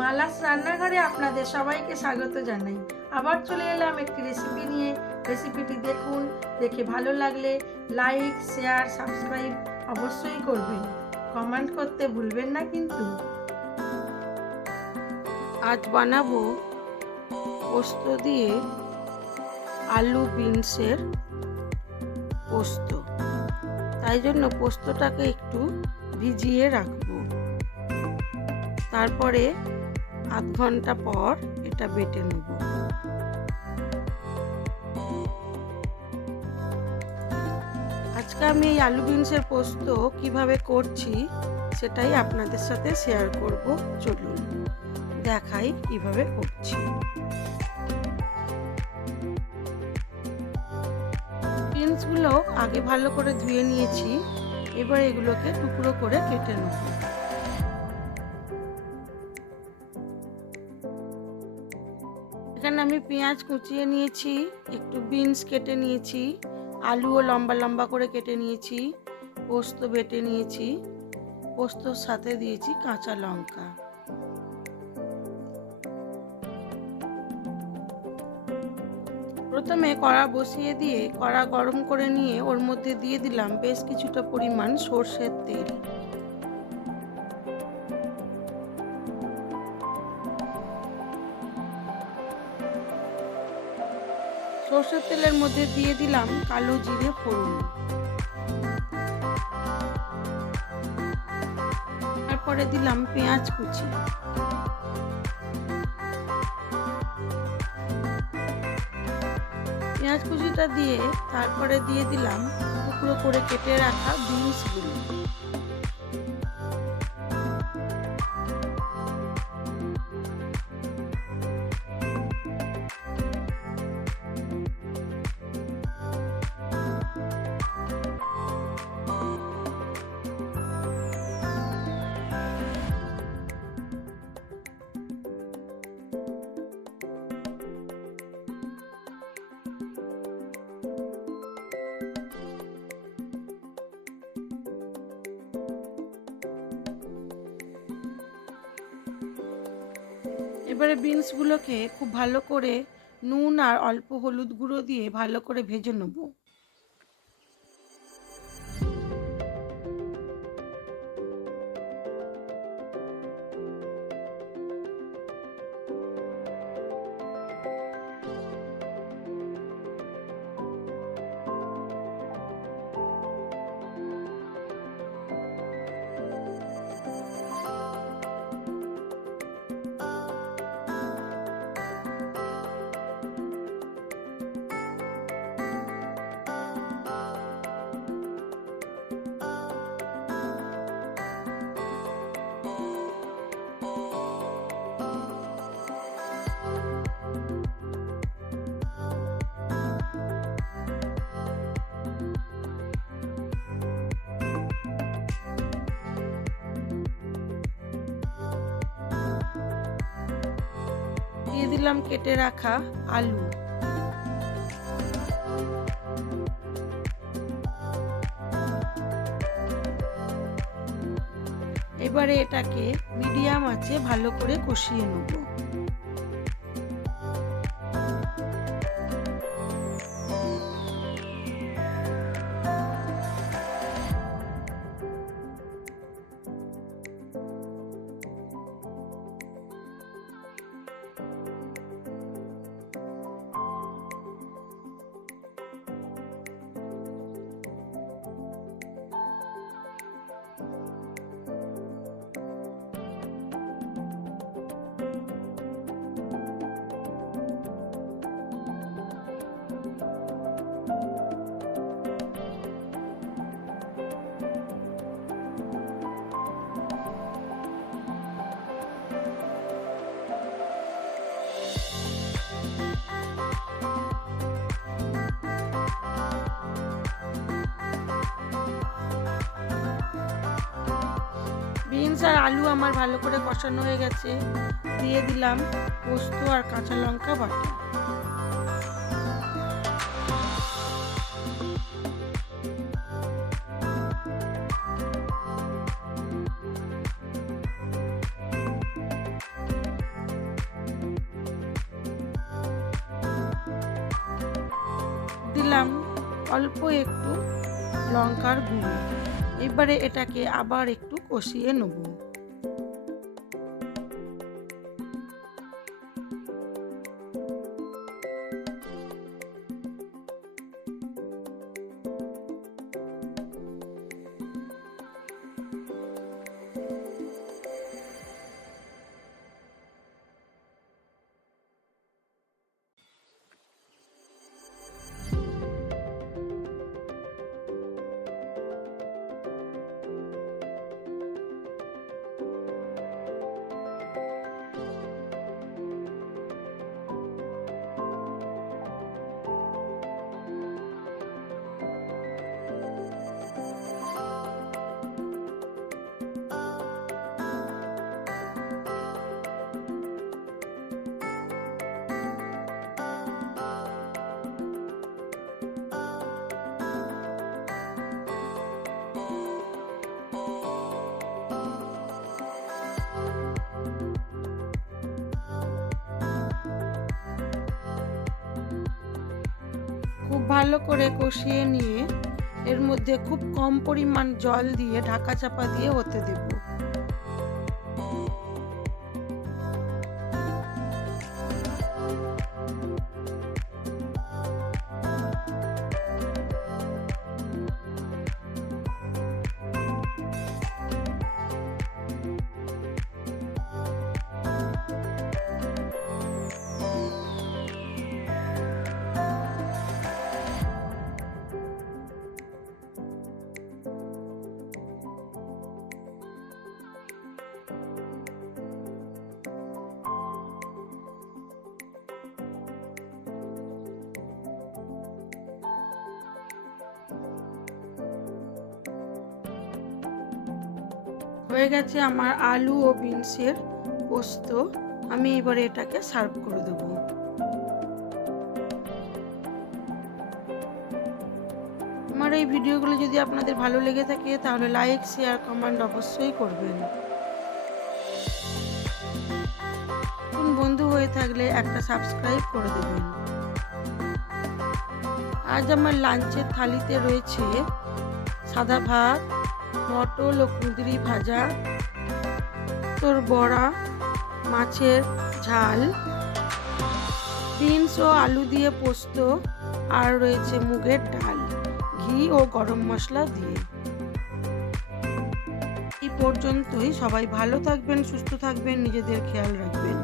মালাস রান্নাঘরে আপনাদের সবাইকে স্বাগত জানাই। আবার চলে এলাম একটি রেসিপি নিয়ে। রেসিপিটি দেখুন, দেখে ভালো লাগলে লাইক শেয়ার সাবস্ক্রাইব অবশ্যই করবেন। কমেন্ট করতে ভুলবেন না কিন্তু। আজ বানাবো পোস্ত দিয়ে আলু বিনসের পোস্ত। তাই জন্য পোস্তটাকে একটু ভিজিয়ে রাখব। তারপরে আধ ঘণ্টা পর এটা বেটে নেব। আজকে আমি এই আলু বিনসের পোস্ত কীভাবে করছি সেটাই আপনাদের সাথে শেয়ার করব, চলুন দেখাই কীভাবে করছি। বিনসগুলো আগে ভালো করে ধুয়ে নিয়েছি, এবার এগুলোকে টুকরো করে কেটে নেব। এখানে আমি পেঁয়াজ কুচিয়ে নিয়েছি, একটু বিনস কেটে নিয়েছি, আলুও লম্বা লম্বা করে কেটে নিয়েছি, পোস্ত বেটে নিয়েছি, পোস্তর সাথে দিয়েছি কাঁচা লঙ্কা। প্রথমে কড়া বসিয়ে দিয়ে কড়া গরম করে নিয়ে ওর মধ্যে দিয়ে দিলাম বেশ কিছুটা পরিমাণ সর্ষের তেল। সর্ষের তেলের মধ্যে দিয়ে দিলাম কালো জিরে ফোড়ন। তারপরে দিলাম পেঁয়াজ কুচি। পেঁয়াজ কুচিটা দিয়ে তারপরে দিয়ে দিলাম টুকরো করে কেটে রাখা বিনসগুলো এবারে বিনসগুলোকে খুব ভালো করে নুন আর অল্প হলুদ গুঁড়ো দিয়ে ভালো করে ভেজে নেব। দিয়ে দিলাম কেটে রাখা আলু। এবারে এটাকে মিডিয়াম আছে ভালো করে কষিয়ে নেব। বিনস আর আলু আমার ভালো করে কষানো হয়ে গেছে। দিয়ে দিলাম পোস্ত আর কাঁচা লঙ্কা বাটা। দিলাম অল্প একটু লঙ্কার গুঁড়ো। এবারে এটাকে আবার একটু কষিয়ে নেব খুব ভালো করে কষিয়ে নিয়ে এর মধ্যে খুব কম পরিমাণ জল দিয়ে ঢাকা চাপা দিয়ে হতে দেব। হয়ে গেছে আমার আলু ও বিনসের পোস্ত। আমি এবারে এটাকে সার্ভ করে দেবো। আমার এই ভিডিওগুলো যদি আপনাদের ভালো লেগে থাকে, তাহলে লাইক শেয়ার কমেন্ট অবশ্যই করবেন। বন্ধু হয়ে থাকলে একটা সাবস্ক্রাইব করে দেবেন। আজ আমার লাঞ্চের থালিতে রয়েছে সাদা ভাত পটল ও কুঁদরি ভাজা তোর বড়া মাছের ঝাল, বিনস ও আলু দিয়ে পোস্ত আর রয়েছে মুগের ডাল। ঘি ও গরম মশলা দিয়ে। এই পর্যন্তই। সবাই ভালো থাকবেন, সুস্থ থাকবেন, নিজেদের খেয়াল রাখবেন।